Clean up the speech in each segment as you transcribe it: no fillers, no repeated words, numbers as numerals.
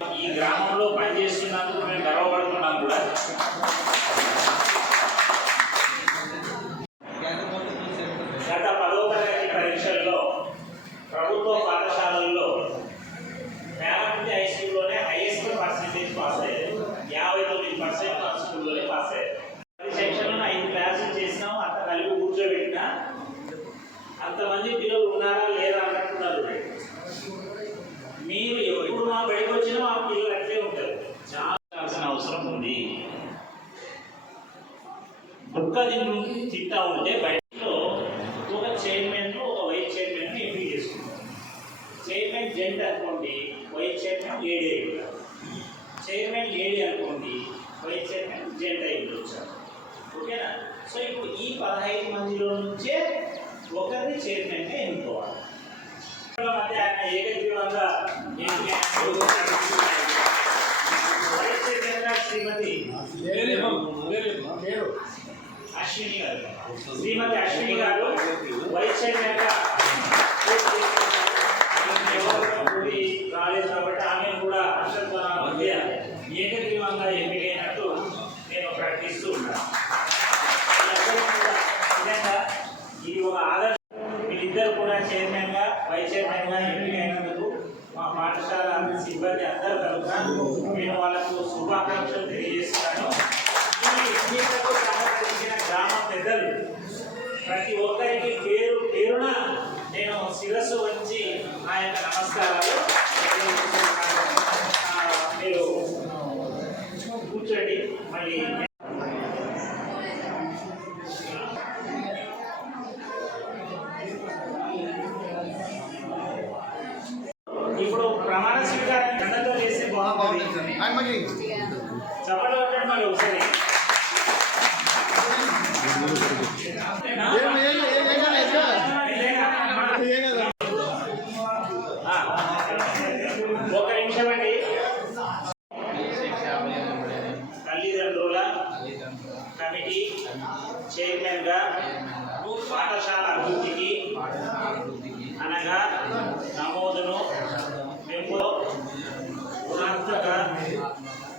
ఈ గ్రామంలో పనిచేస్తున్నందుకు మేము గర్వపడుతున్నాం కూడా. గత 10వ తరగతి పరీక్షల్లో ప్రభుత్వ పాఠశాలల్లో మేనపల్లి హై స్కూల్లోనే హైయెస్ట్ పర్సెంటేజ్ పాస్ అయ్యారు. 59% ఆ స్కూల్లోనే పాస్ అయ్యారు. 10 సెక్షన్లను 5 క్లాసులు చేసినాం. అంత కలిపి కూర్చోబెట్టినా అంతమంది పిల్లలు ఉన్నారా లేదా అన్నట్టున్నారు. మీరు ఎప్పుడు మా బయటకు వచ్చినా మా పిల్లలు అట్లే ఉంటారు. చాలా అవసరం ఉంది. తింటా ఉంటే బయటలో ఒక చైర్మన్ ఒక వైస్ చైర్మన్ ఎంపిక చేసుకుంటారు. చైర్మన్ జెంట్ అనుకోండి, వైస్ చైర్మన్ లేడీ అయి, చైర్మన్ లేడీ అనుకోండి, వైస్ చైర్మన్ జెంట్ అయి వచ్చారు. ఓకేనా? సో ఇప్పుడు ఈ 15 మందిలో నుంచే ఒకరిని చైర్మన్గా ఎన్నుకోవాలి. మధ్య ఆయన ఏకగ్రీవంగా వైస్ చైర్మన్గా శ్రీమతి అశ్విని గారు, శ్రీమతి అశ్విని గారు వైస్ చైర్మన్గా రాలేదు కాబట్టి ఆమె కూడా అక్షర మధ్య ఏకగ్రీవంగా ఎంపికైనట్టు నేను ప్రకటిస్తూ ఉన్నాను. ఇది ఒక ఆదర్శం. వీళ్ళిద్దరు కూడా చైర్మన్గా వైస్ చైర్మన్గా ఎంపికైనందుకు మా పాఠశాల సిబ్బంది అందరూ కనుక నేను వాళ్ళకు శుభాకాంక్షలు తెలియజేస్తున్నాను. సహకరించిన గ్రామ పెద్దలు ప్రతి ఒక్కరికి పేరు పేరున నేను శిరస్సు వంచి ఆ యొక్క నమస్కారాలు. మీరు కూర్చోండి. మళ్ళీ ఇప్పుడు ప్రమాణ స్వీకారం దండతో చేసి బాగుంటుంది. చెప్పండి మళ్ళీ ఒకసారి. ఒక నిమిషం అండి. తల్లిదండ్రుల కమిటీ చైర్మన్గా పాఠశాల అభివృద్ధికి అనగా నమోదును గుణాత్మక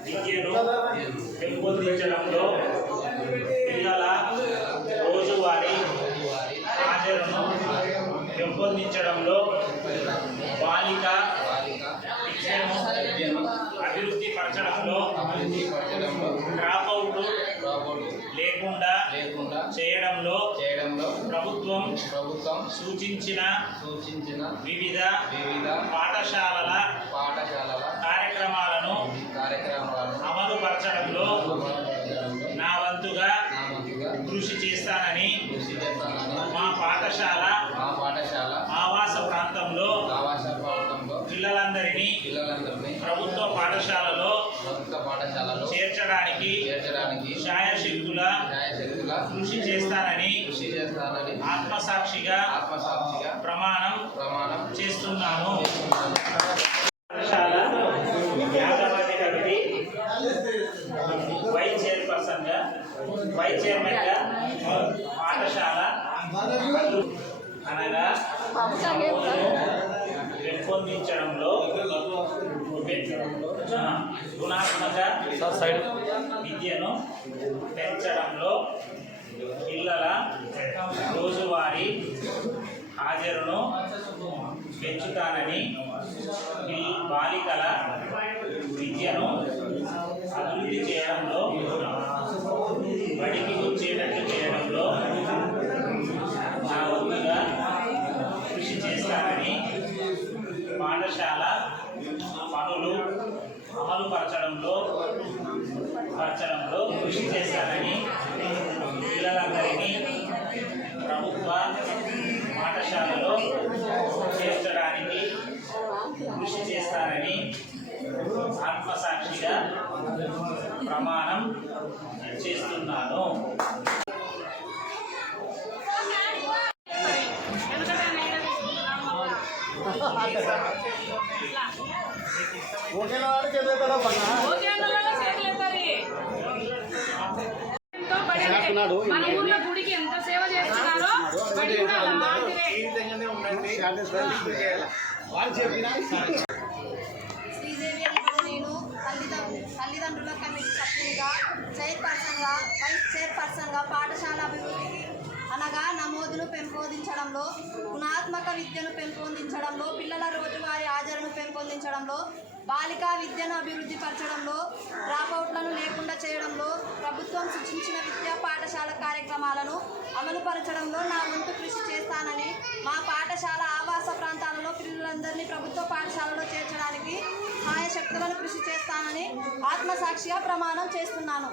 విద్యను పెంపొందించడంలో పిల్లల రోజువారీ హాజరును పెంపొందించడంలో బాలిక విద్యను అభివృద్ధి పరచడంలో డ్రాప్అవుట్ లేకుండా చేయడంలో ప్రభుత్వం సూచించిన వివిధ పాఠశాలల కార్యక్రమాలను అమలు పరచడంలో నా వంతుగా కృషి చేస్తానని మా పాఠశాల ఆవాస ప్రాంతంలో పిల్లలందరినీ ప్రభుత్వ పాఠశాలలో చేర్చడానికి శాయశక్తుల కృషి చేస్తానని ఆత్మసాక్షిగా ప్రమాణం చేస్తున్నాను. పాఠశాల యాదవాది కమిటీ వైస్ చైర్పర్సన్గా వైస్ చైర్మన్గా పాఠశాల అనగా పెంపొందించడంలో గుణాత్మక విద్యను పెంచడంలో పిల్లల రోజువారీ హాజరును పెంచుతానని బాలికల విద్యను అభివృద్ధి చేయడంలో బడికి వచ్చేటట్లు చేయడంలో నా వంతుగా కృషి చేస్తానని పాఠశాల పనులు అమలు పరచడంలో కృషి చేస్తానని పిల్లలందరినీ ప్రభుత్వ పాఠశాలలో చేర్చడానికి కృషి చేస్తానని ఆత్మసాక్షిగా ప్రమాణం చేస్తున్నాను. మన ఊర్లో గుడికి ఎంత సేవ చేస్తున్నారో వాళ్ళు చెప్పిన తల్లిదండ్రుల కమిటీ సభ్యునిగా, చైర్పర్సన్గా, వైస్ చైర్పర్సన్గా పాఠశాల అభివృద్ధికి అనగా నమోదును పెంపొందించడంలో, గుణాత్మక విద్యను పెంపొందించడంలో, పిల్లల రోజువారీ హాజరును పెంపొందించడంలో, బాలికా విద్యను అభివృద్ధి పరచడంలో, డ్రాపౌట్లను లేకుండా చేయడంలో, ప్రభుత్వం సూచించిన విద్యా పాఠశాల కార్యక్రమాలను అమలుపరచడంలో నా వంతు కృషి చేస్తానని, మా పాఠశాల ఆవాస ప్రాంతాలలో పిల్లలందరినీ ప్రభుత్వ పాఠశాలలో చేర్చడానికి సాయశక్తులను కృషి చేస్తానని ఆత్మసాక్షిగా ప్రమాణం చేస్తున్నాను.